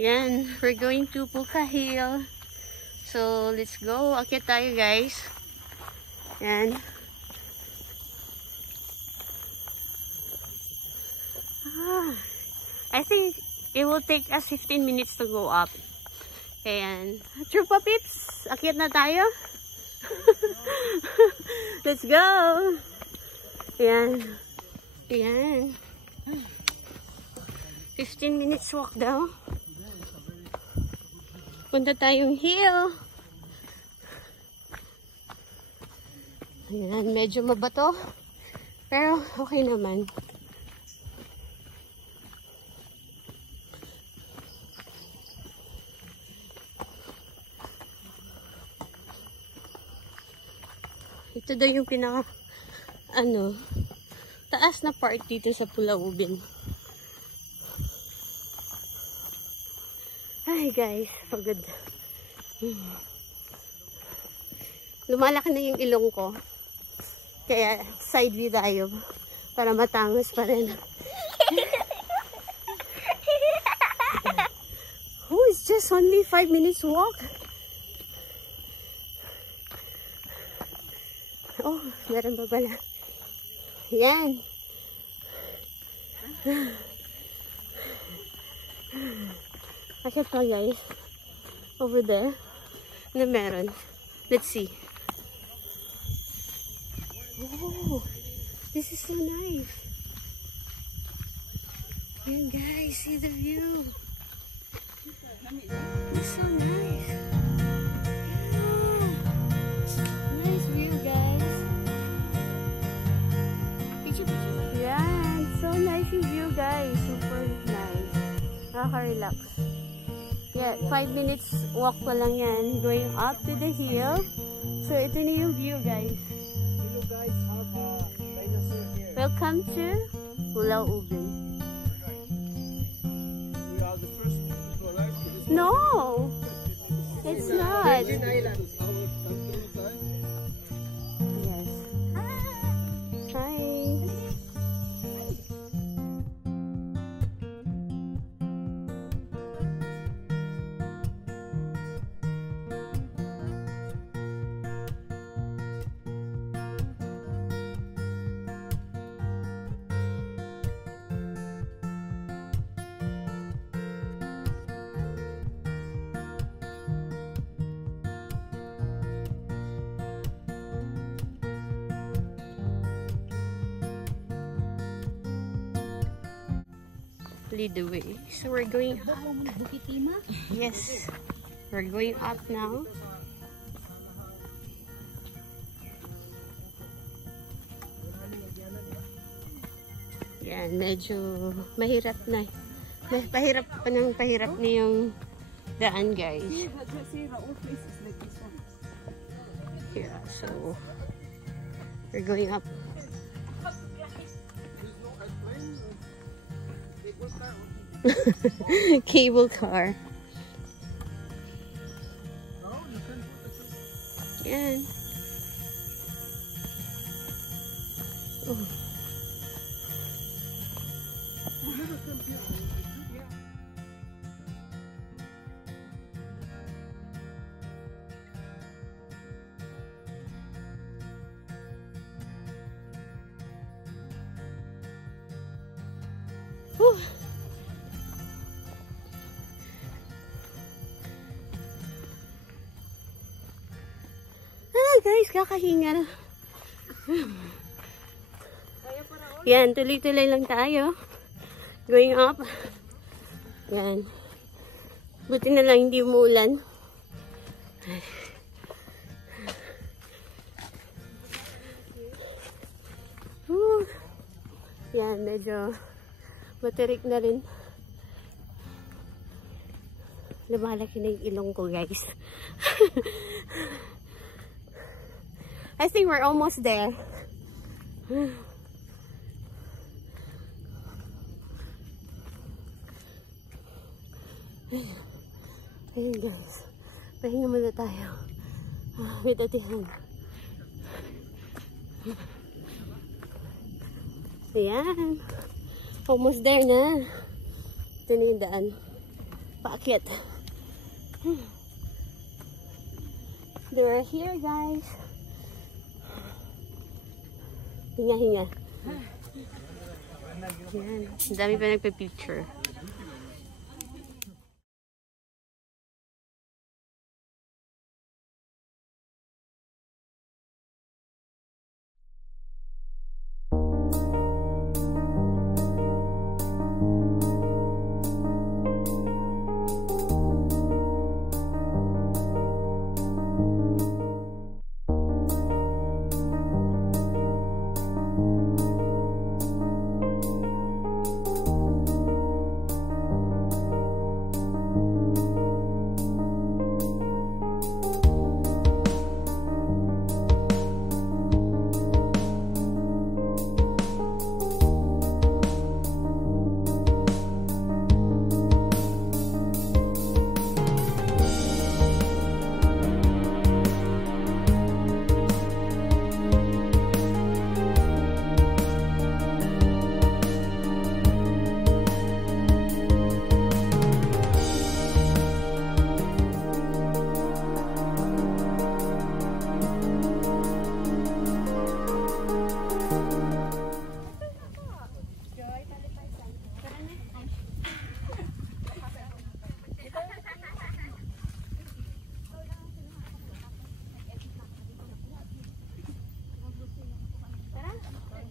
Yan, we're going to Puka Hill. So, let's go. Akyat tayo, guys. Yan. I think it will take us 15 minutes to go up. Ayan. Trupa Pips, akyat na tayo. Let's go. Ayan. Ayan. 15 minutes walk daw. Punta tayong hill. Ayan, medyo mabato. Pero okay naman. Ito daw yung pinaka taas na part dito sa Pulau-Ubin. Ay guys, pagod. Lumalaki na yung ilong ko. Kaya side view tayo para matangos pa rin. Oh, it's just only 5 minutes walk. Oh, meron pa pala. Yan. Kasi pa guys, over there, na meron. Let's see. Oh, this is so nice. Yan guys, see the view. It's so nice. Yeah. Nice view guys. Yan, so nice yung view guys. Super nice. Nakaka-relax. Yeah, 5 minutes walk pa lang yan. Going up to the hill. So, ito na yung view, guys. You guys have a dinosaur here. Welcome to Pulau-Ubin. We are the first people to arrive to this. No! It's not. Virgin Islands. Yes. Hi. Lead the way. So we're going up. Yes. We're going up now. Yan, medyo mahirap na. Pahirap pa ng pahirap na yung daan, guys. Yeah, so we're going up. Cable car. Yan. Oh. Whew. Guys, kakahingal. Yan, tuloy-tuloy lang tayo. Going up. Yan. Buti na lang hindi umuulan. Yan, medyo matirik na rin. Lumalaki na yung ilong ko, guys. I think we're almost there. Ayun guys. Pahinga muna tayo. With atihan. Ayan. Almost there na. Ito na yung daan. Paakyat. They're here, guys. Hinga-hinga. Yan. Ang dami pa nagpa-picture.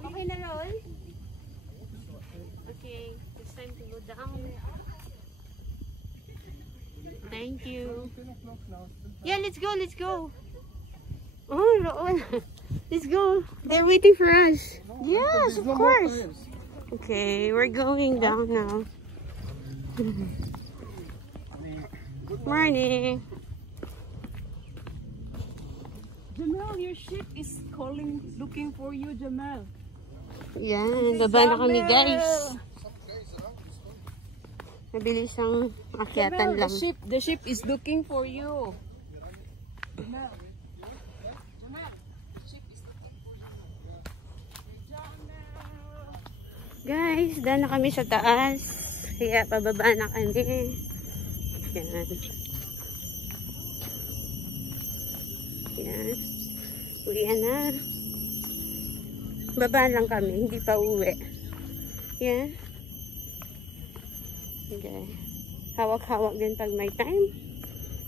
Okay na, Roll? Okay, it's time to go down. Thank you. Yeah, let's go, let's go. Oh, Roll. Let's go. They're waiting for us. Yes, of course. Okay, we're going down now. Morning. Jamal, your ship is calling, looking for you, Jamal. Yan, baba na kami, guys. Mabilis ang akyatan Jamal, lang. the ship is looking for you. Jamal, the ship is looking for you. Jamal. Guys, daan na kami sa taas. Kaya pababa na kami. Yan. Yan. Uwian na. Baba lang kami, hindi pa uwi. Yan. Okay. Hawak-hawak din pag may time.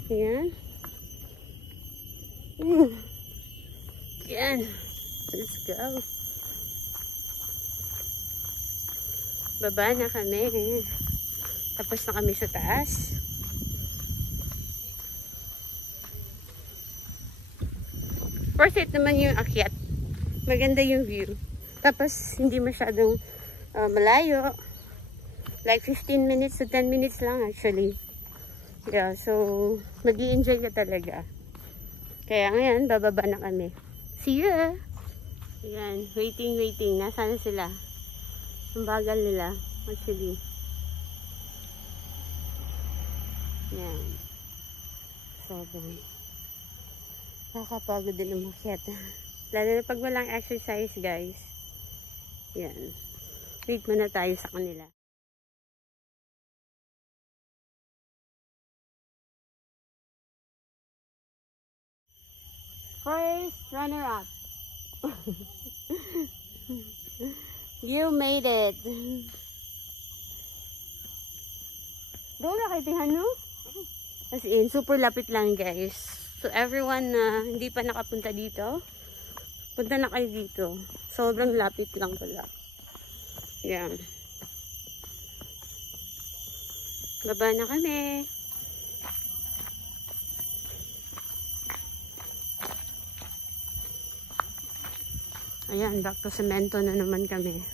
Yan. Yan. Let's go. Baba na kami. Tapos na kami sa taas. Worth it naman yung akyat. Maganda yung view. Tapos hindi masyadong malayo. Like 15 minutes to 10 minutes lang actually. Yeah, so mag-i-enjoy ka talaga. Kaya ngayon, bababa na kami. See you! Ayan, waiting. Nasaan na sila? Ang bagal nila, actually. Yan. Sobrang nakakapagod din umakyat. Lalo na pag walang exercise, guys. Yan. Wait muna tayo sa kanila. First runner-up. You made it. Doon na kay Tihano? As in, super lapit lang, guys. So, everyone na hindi pa nakapunta dito, punta na kayo dito. Sobrang lapit lang pala. Yan. Baba na kami. Ayan, back to semento na naman kami.